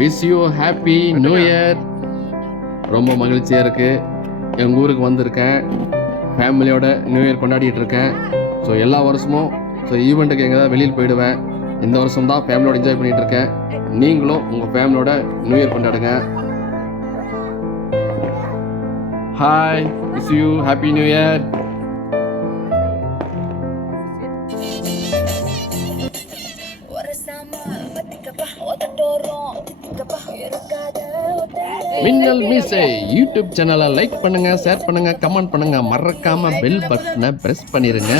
Wish you happy new year. ரொம்ப மகிழ்ச்சியாக இருக்குது. எங்கள் ஊருக்கு வந்திருக்கேன், ஃபேமிலியோட நியூ இயர் கொண்டாடிட்டு இருக்கேன். ஸோ எல்லா வருஷமும் ஈவெண்ட்டுக்கு எங்கேயாவது வெளியில் போயிடுவேன். இந்த வருஷம் தான் ஃபேமிலியோட என்ஜாய் பண்ணிகிட்டு இருக்கேன். நீங்களும் உங்கள் ஃபேமிலியோட நியூ இயர் கொண்டாடுங்க. Hi, wish you happy new year. மின்னல் மீசை யூடியூப் சேனலை லைக் பண்ணுங்க, ஷேர் பண்ணுங்க, கமெண்ட் பண்ணுங்க, மறக்காம பெல் பட்டனை பிரஸ் பண்ணிருங்க.